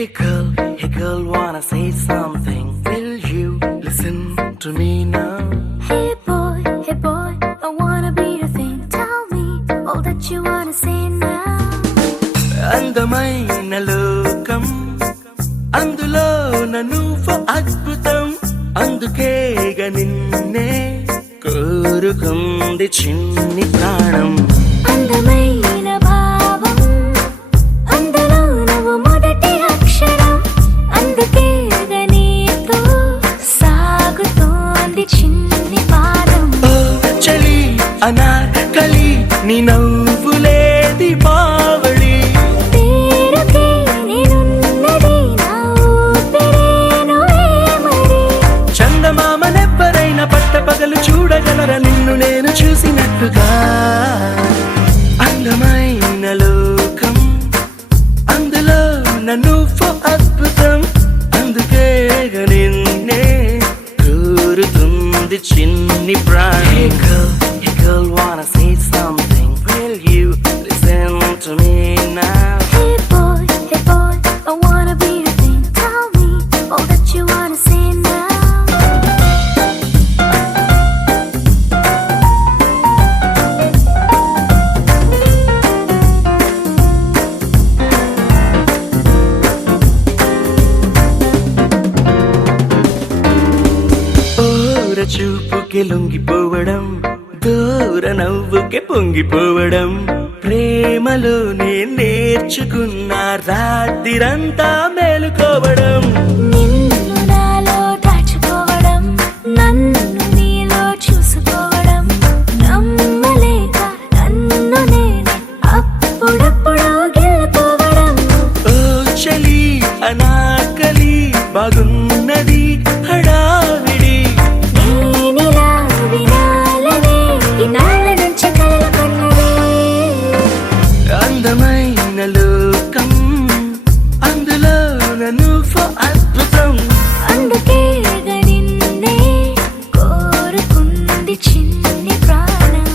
Hey girl, wanna say something? Will you listen to me now? Hey boy, I wanna be your thing. Tell me all that you wanna say now. అందమైన లోకం అందులో నువ్వు అద్భుతం అందుకేగా నిన్నే కోరుకుంది చిన్ని ప్రాణం అందమైన భావం అందులో నువ్వు మొదటి అక్షరం అందుకేగా నీతో సాగుతోంది చిన్ని పాదం ఓ చలి అనార్కలి నీ నవ్వులేది బావళి పేరుకే నేనున్నది నా ఊపిరేనువే మరి చందమామనెవ్వరైనా పట్టపగలు చూడగలరా నిన్ను నేను చూసినట్టుగా అందమైన లోకం అందులో నువ్వు అద్భుతం అందుకేగా నిన్నే కోరుతుంది చిన్ని ప్రాణం Hey girl, wanna say something? Will you listen to me now? Hey boy, I wanna be your thing. Tell me all that you wanna say now. ఓర చూపుకి లొంగిపోవడం దూర నవ్వుకి పొంగిపోవడం ప్రేమలోనే నేర్చుకున్న రాత్రిరంతా మేలుకోవడం నిన్ను నాలో దాచుకోవడం నన్ను నీలో చూసుకోవడం నమ్మలేక నన్ను నేనే అప్పుడప్పుడు గెలుకోవడం ఓ చలి అనాకలి బాగున్నది హడావిడి నేనిలా వినాలనే ఇన్నాళ్ళ నుంచి కలలు కన్నదే అందమైన లోకం అందులో నువ్వు అద్భుతం అందుకేగా నిన్నే కోరుకుంది చిన్ని ప్రాణం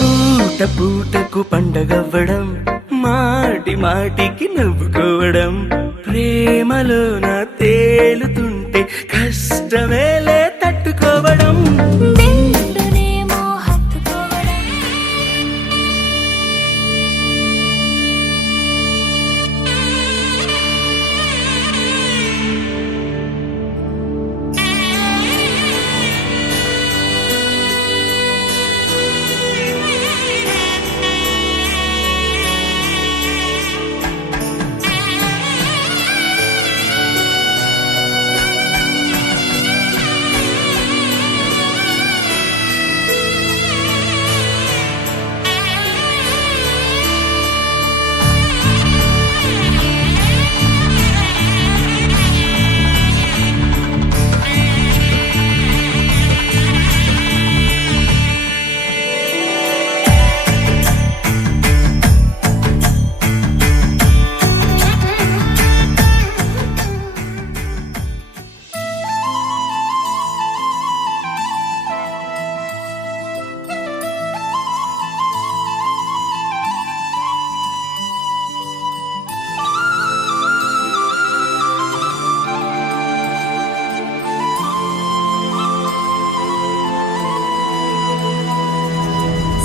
పూట పూటకు పండగవ్వడం మాటి మాటికి నవ్వుకోవడం ప్రేమలోన తేలుతుంటే కష్టమేలే తట్టుకోవడం నిండునేమో హత్తుకోవడం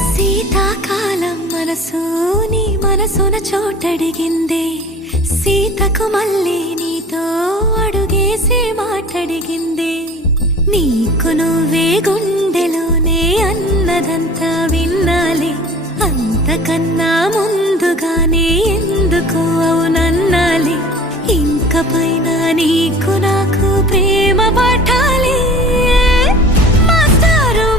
శీతాకాలం మనసు నీ మనసున చోటడిగిందే సీతకు మళ్ళీ నీతో అడుగేసి మాటడిగిందే నీకు నువ్వే గుండెలోనే అన్నదంతా విన్నాలే అంతకన్నా ముందుగానే ఎందుకు అవునన్నాలే ఇంక పైన నీకు నాకు ప్రేమ పాఠాలే మాస్టారు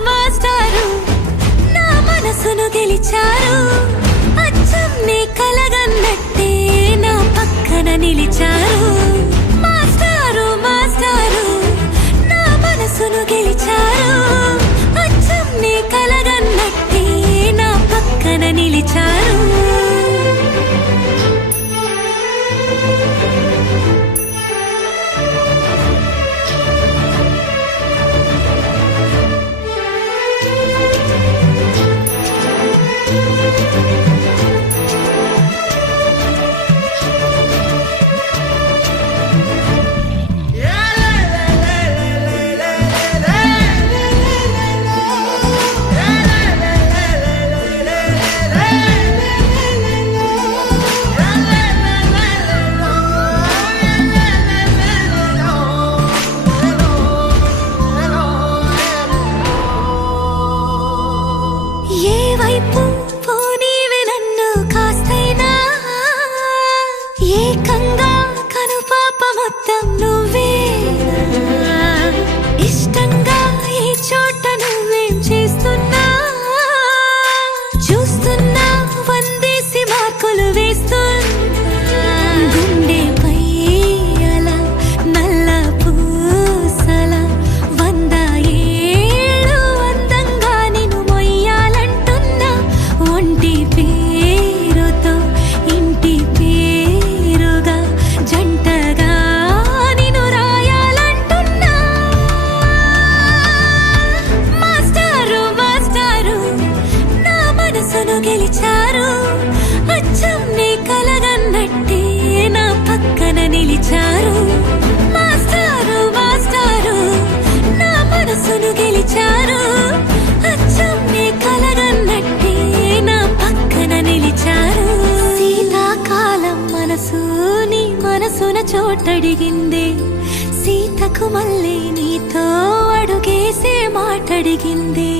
నా మనసును గెలిచారు అచ్చం నీ కలగన్నట్టే నా పక్కన నిలిచారు ఏకంగా కనుపాప మొత్తం నువ్వేనా ఇష్టంగా ఈ చోట నువ్వేం చేస్తున్నా చూస్తున్నా వందేసి మార్కులు వేస్తున్నా గుండెపై అలా నల్ల పూసల 100 ఏళ్ళు అందంగా నిన్ను మొయ్యాలంటున్నా ఒంటి పేరుతో ఇంటి పేరుగా జంటగా నిన్ను రాయాలంటున్నా మాస్టారు మాస్టారు నా మనసును గెలిచారు అచ్చం నీ కలగన్నట్టే నా పక్కన నిలిచారు మాస్టారు మాస్టారు నా మనసును గెలిచారు అచ్చం నీ కలగన్నట్టే నా పక్కన నిలిచారు శీతాకాలం మనసు నీ మనసున చోటడిగింది సీతకు మళ్ళీ నీతో అడుగేసే మాటడిగింది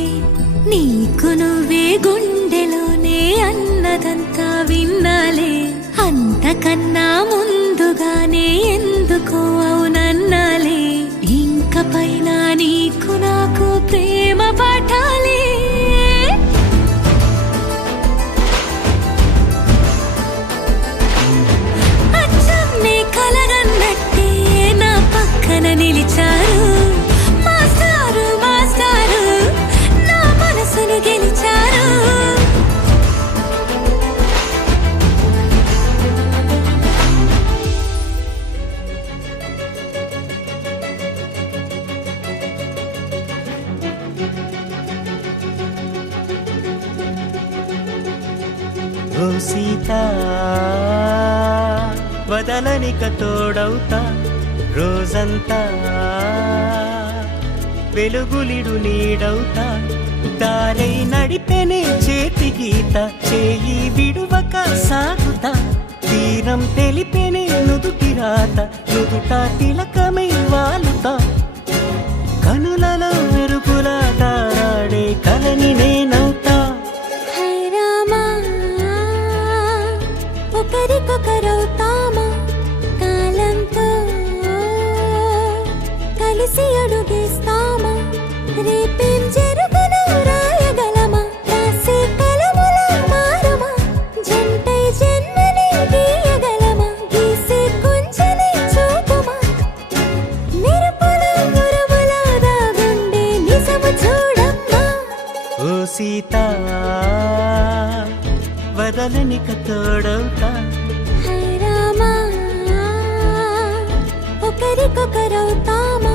నీకు నువ్వే గుండెలోనే అన్నదంతా విన్నాలే అంతకన్నా ముందుగానే ఎందుకో అవునన్నాలే ఇంక పైన నీకు నాకు ప్రేమ పాఠాలే అచ్చం నీ కలగన్నట్టే నా పక్కన నిలిచారు మాస్టారు మాస్టారు నా మనసును గెలిచారు ఓ సీత వదలనిక తోడవుతా రోజంతా వెలుగులిడు నీడవుతా దారై నడిపెనే చేతి గీత చేయి విడువక సాగుతా తీరం తెలిపెనే నుదుటి రాత నుదుట తిలకమై వాలుతా కనులలో మెరుపులా తారాడే కలని నేనవుతా హై రామా ఒకరికొకరవుతామా కాలంతో కలిసి అడుగేస్తామా రేపేం జరుగునో రాయగలమా రాసే కలములా మారమా జంటై జన్మని గీయగలమా గీసే కుంచెని చూపుమా మెరుపుల మురముల దాగుండే నిజము చూడమ్మా ఓ సీత వదలనిక తోడవుతా హై రామా ఒకరికొకరవుతామా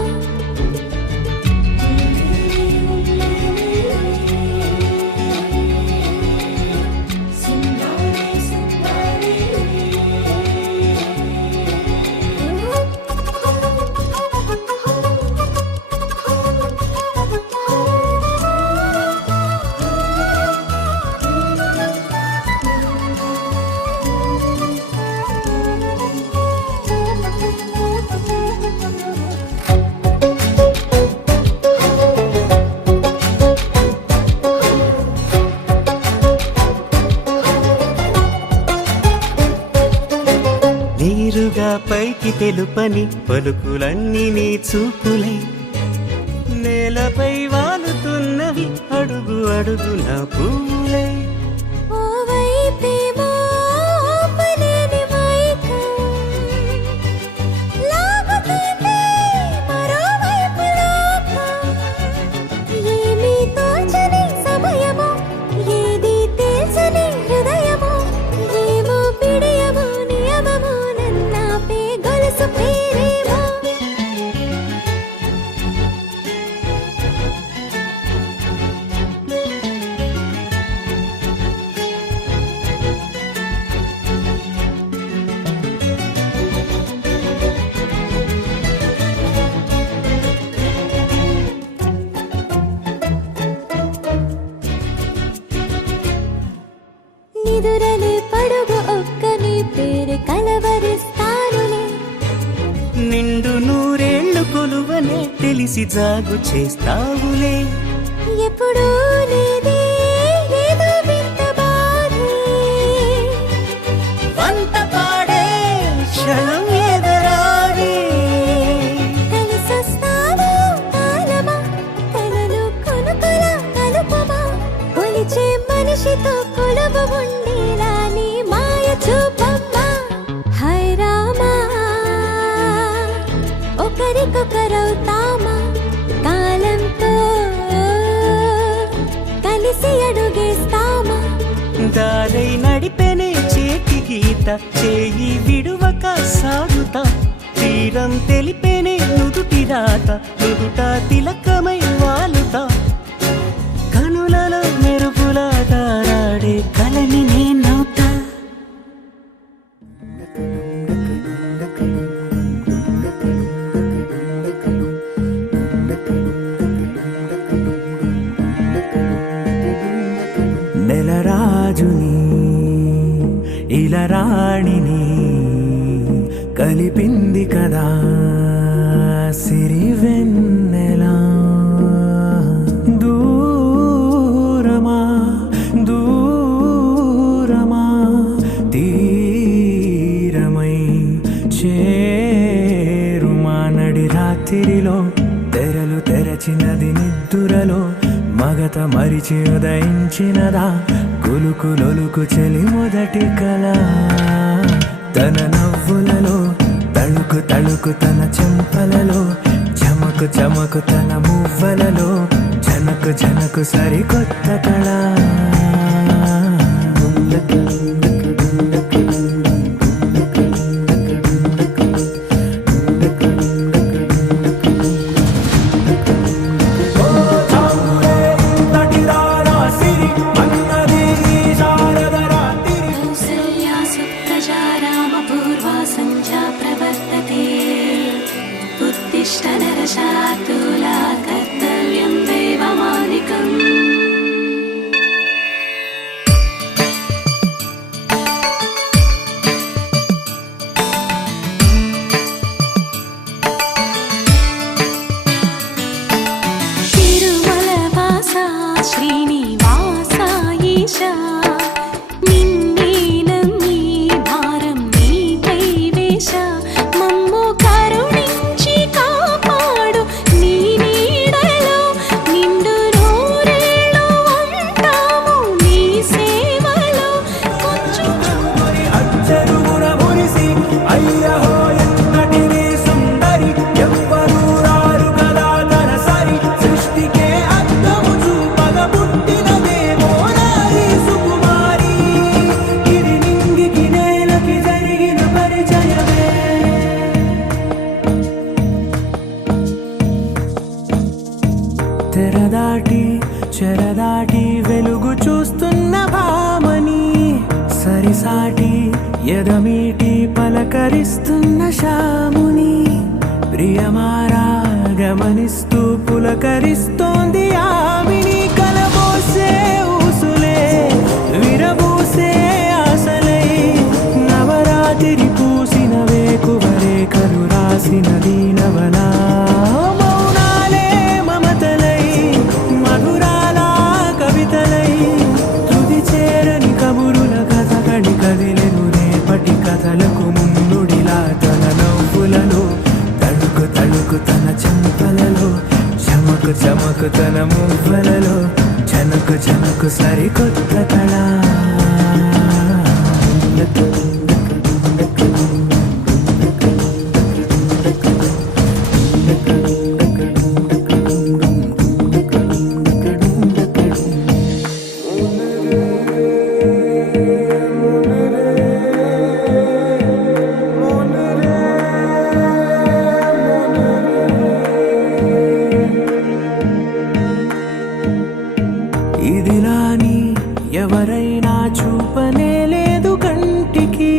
నీరుగా పైకి తెలుపని పలుకులన్నీ నీ చూపులై నేలపై వాలుతున్నవి అడుగు అడుగున పువ్వులై ఓ వైపేమో ఆపలేని మైకం లాగుతుంది మరోవైపు లోకం ఏమీ తోచని సమయమో ఏది తెలుసని హృదయమో ఏమో పిడియమో నియమమో నన్నాపే గొలుసు పేరేమో నిదురలే పడుగు ఒక్కని పేరు కలవరిస్తానులే నిండు నూరేళ్లు కొలువనే తెలిసి జాగు చేస్తావులే ఎప్పుడూ లేదే ఏదో వింత బాధే వంత పాడే క్షణం ఎదరాడి కలిసొస్తావా కాలమా కలలు కొనుకల కలుపమా కొలిచే మనిషితో కొలువు ఉండేలా నీ మాయ చూపమ్మా హై రామా ఒకరికొకరవుతామా కాలంతో కలిసి అడుగేస్తామా దారై నడిపెనే చేతి గీత చేయి విడువక సాగుతా తీరం తెలిపేనే నుదుటి రాత నుదుట తిలకమై వాలుతా కనులలో మెరుపుల తారాడే కలని నేనవుతా నెలరాజుని ఇలరాణిని కలిపింది కదా సిరివెన్నెలా దూరమా దూరమా తీరమై చేరుమా నడి రాత్రిలో తెరలు తెరచినది నిద్దురలో మగత మరిచి ఉదయించినదా కులుకులొలుకు చెలి మొదటి కళ తన నవ్వులలో తళుకు తళుకు తన చెంపలలో చమకు చమకు తన మువ్వలలో జనకు జనకు సరికొత్త కళ నరశాతులా కర్తవ్యం దైవమానికం తిరుమల వాస శ్రీనివాస ఈశా తెరదాటి చెరదాటి వెలుగు చూస్తున్న భామని సరిసాటి ఎదమీటి పలకరిస్తున్న శాముని ప్రియమారా గమనిస్తూ పులకరిస్తోంది ఆవిని కలబోసే ఊసులే విరబూసే ఆశలై నవరాత్రి పూసిన వేకువరేఖలు రాసిన దీనవనా కదిలెను రేపటి కథలకు ముందుడిలా తన నవ్వులలో తడుకు తడుకు తన చెంపలలో చమకు చమకు తన మువ్వలలో జనకు జనకు సరికొత్త కళ ఇదిలాని ఎవరైనా చూపనే లేదు కంటికి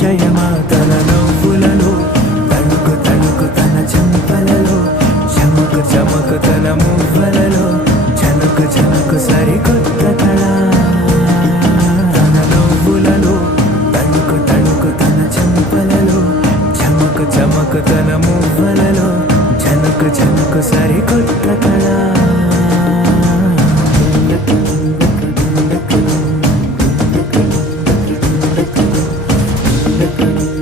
పరిచయమా తన నవ్వులలో తణుకు తణుకు తన చెంపలలో చమకు చమకు తన మువ్వలలో చనుకు చనుకు సరికొత్త కళ తన నవ్వులలో తణుకు తణుకు తన చెంపలలో చమకు చమకు తన మువ్వలలో చనుకు చనుకు సరికొత్త కళ Thank you.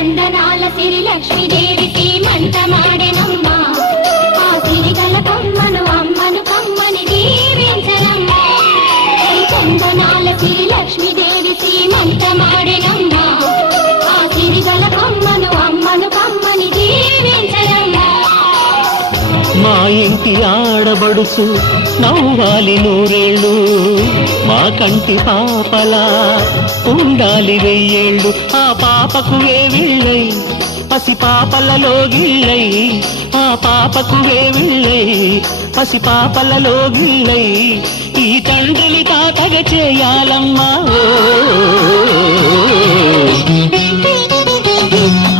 చందనాల సిరి లక్ష్మీదేవి సీమంత మాడెనమ్మ ఆ సిరిగల కొమ్మను అమ్మను కమ్మని దీవించనమ్మ చందనాల సిరి లక్ష్మీదేవి సీమంత మాడెనమ్మ ఆ సిరిగల కొమ్మను అమ్మను కమ్మని దీవించనమ్మ మా ఇంటి ఆడబడుచు నవ్వాలి నూరేళ్ళు మా కంటి పాపలా ఉండాలి వెయ్యేళ్ళు ఆ పాపకు వేవిళ్ళై పసి పాపలలో గిళ్ళై ఆ పాపకు వేవిళ్ళై పసి పాపలలో గిళ్ళై ఈ తండ్రిని తాతగ చేయాలమ్మా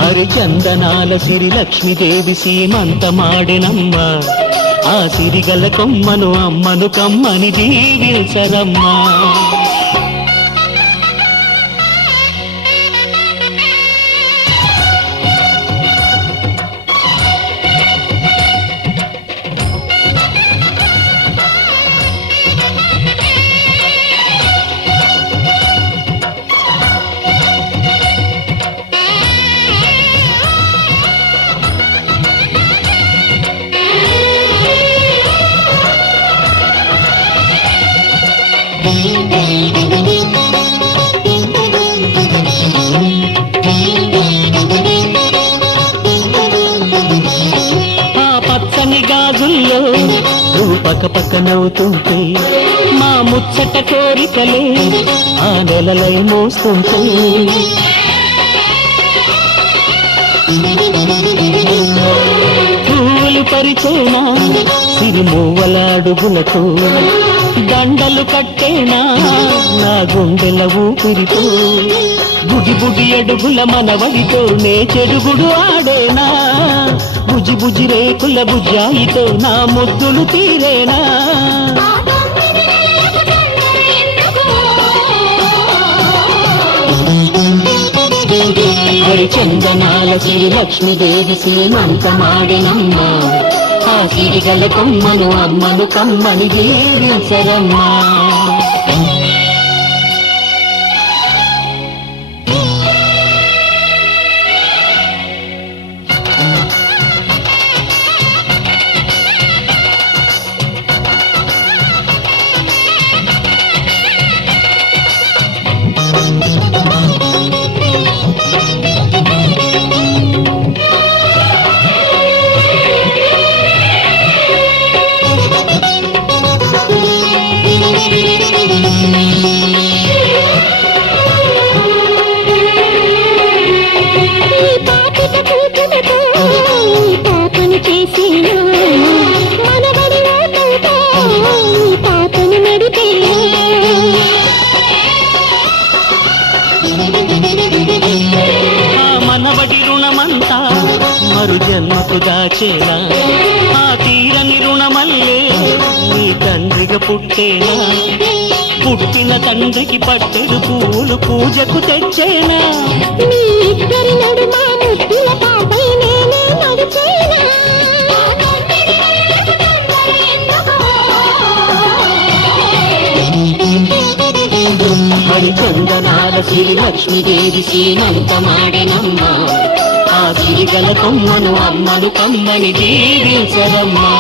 హరిచందనాల సిరి లక్ష్మీదేవి సీమంత మాడెనమ్మ ఆ సిరిగల కొమ్మను అమ్మను కమ్మని దీవించరమ్మా నువ్వు పక్క పక్క నవ్వుతుంటే మా ముచ్చట కోరికలే ఆ నెలలై మోస్తుంటే పూలు పరిచేనా సిరిమూవల అడుగులతో దండలు కట్టేనా నా గుండెల ఊపిరితో బుడి బుడి అడుగుల మనవడితో నే చెడుగుడు ఆడేనా బుజి బుజి రేకుల బుజ్జాయితో నా ముద్దులు తీరేనా హరిచందనాల సిరి లక్ష్మీదేవి సీమంత మాడెనమ్మ ఆ సిరిగల కొమ్మను అమ్మను కమ్మని దీవించరమ్మా మనవడి రుణమంతా మరు జన్మకు దాచేనా ఆ తీరని రుణమల్లే నీ తండ్రిగా పుట్టేనా పుట్టిన తండ్రికి పట్టెడు పూలు పూజకు తెచ్చేనా మీ ఇద్దరి నడుమ ముద్దుల పాపై నేనే నడిచేనా హరిచందనాల సిరి లక్ష్మీదేవి సీమంత మాడెనమ్మ ఆ సిరిగల కొమ్మను అమ్మను కమ్మని దీవించరమ్మా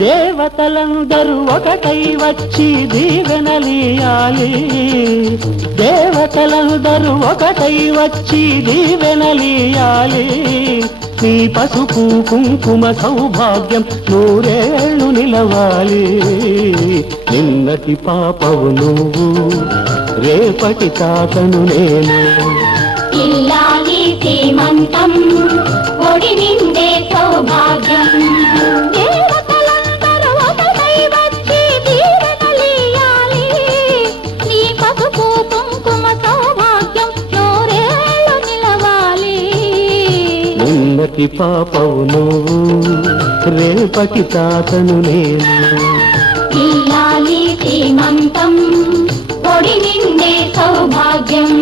దేవతలందరూ ఒకటై వచ్చి దీవెనలియాలి దేవతలందరూ ఒకటై వచ్చి దీవెనలియాలి నీ పసుపు కుంకుమ సౌభాగ్యం నూరేళ్ళు నిలవాలి నిన్నటి పాపవు నువ్వు రేపటి తాతను నేను ఇల్లాలి సీమంతం ఒడి నిండే సౌభాగ్యం దేవతల నిన్నటి పాపవు నువ్వు రేపటి తాతను నేను ఇల్లాలి శ్రీమంతం పొడి నిండే సౌభాగ్యం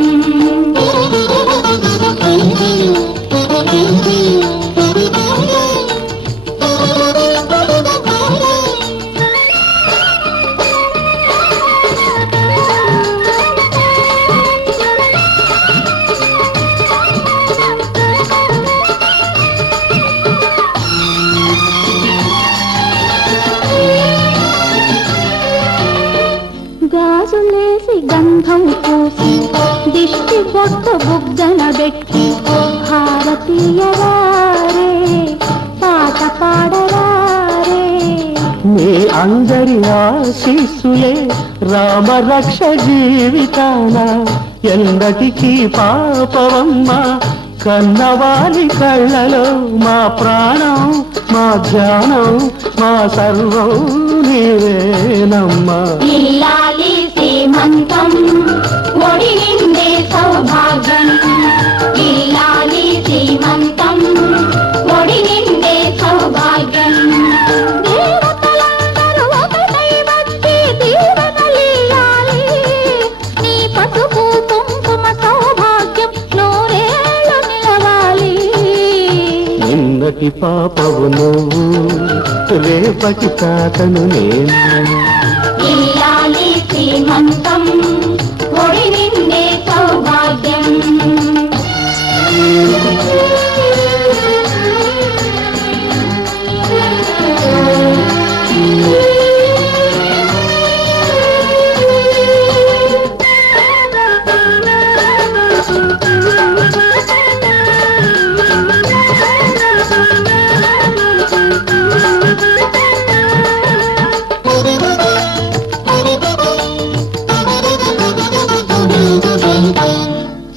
గాజులేసి గంధం పూసి దిష్టి బొట్టు బుగ్గన పెట్టి భారతీయవారే పాట పాడరారే మీ అందరి ఆశీస్సులే రామరక్ష జీవితాన ఎందటికీ పాపవమ్మ కన్నవాలి కళ్ళలో మా ప్రాణం మా ధ్యానం మా సర్వం నీవేనమ్మా ఇల్లాలి శ్రీమంతం ఒడి నిండే సౌభాగ్యం ఇల్లాలి శ్రీమంతం ఒడి నిండే సౌభాగ్యం దేవతలందరూ ఒకటై వచ్చి దీవెనలియాలి నీ పసుపు కుంకుమ సౌభాగ్యం నూరేళ్ళు నిలవాలి నిన్నటి పాపవు నువ్వు రేపటి తాతను నేను ఇల్లాలి శ్రీమంతం ఒడి నిండే సౌభాగ్యం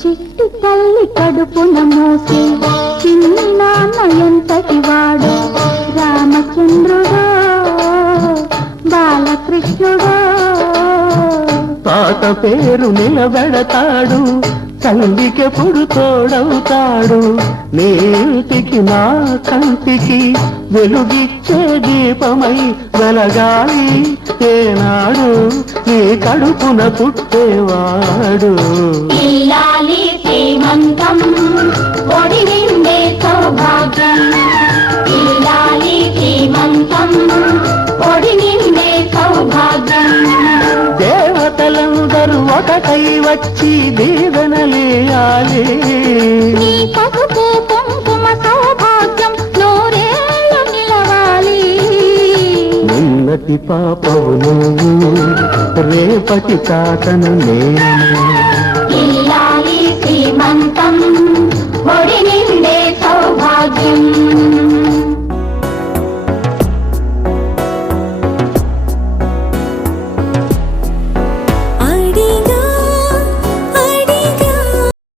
చిట్టి తల్లి కడుపున మోసి చిన్ని నాన్న ఎంతటి వాడు రామచంద్రుడో బాలకృష్ణుడో తాత పేరు నిలబెడతాడు తల్లికెప్పుడు తోడవుతాడు నీటికి నా కంటికి వెలుగిచ్చే దీపమై వెలగాలి ఏనాడు నీ కడుపున పుట్టేవాడు ఇల్లాలి శ్రీమంతం ఒడి నిండే సౌభాగ్యం ఇల్లాలి శ్రీమంతం ఒడి నిండే సౌభాగ్యం దేవతలందరూ ఒకటై వచ్చి దీవెనలియాలి నీ పసుపు కుంకుమ సౌభాగ్యం నూరేళ్ళు నిలవాలి నిన్నటి పాపవు నువ్వు రేపటి తాతను నేను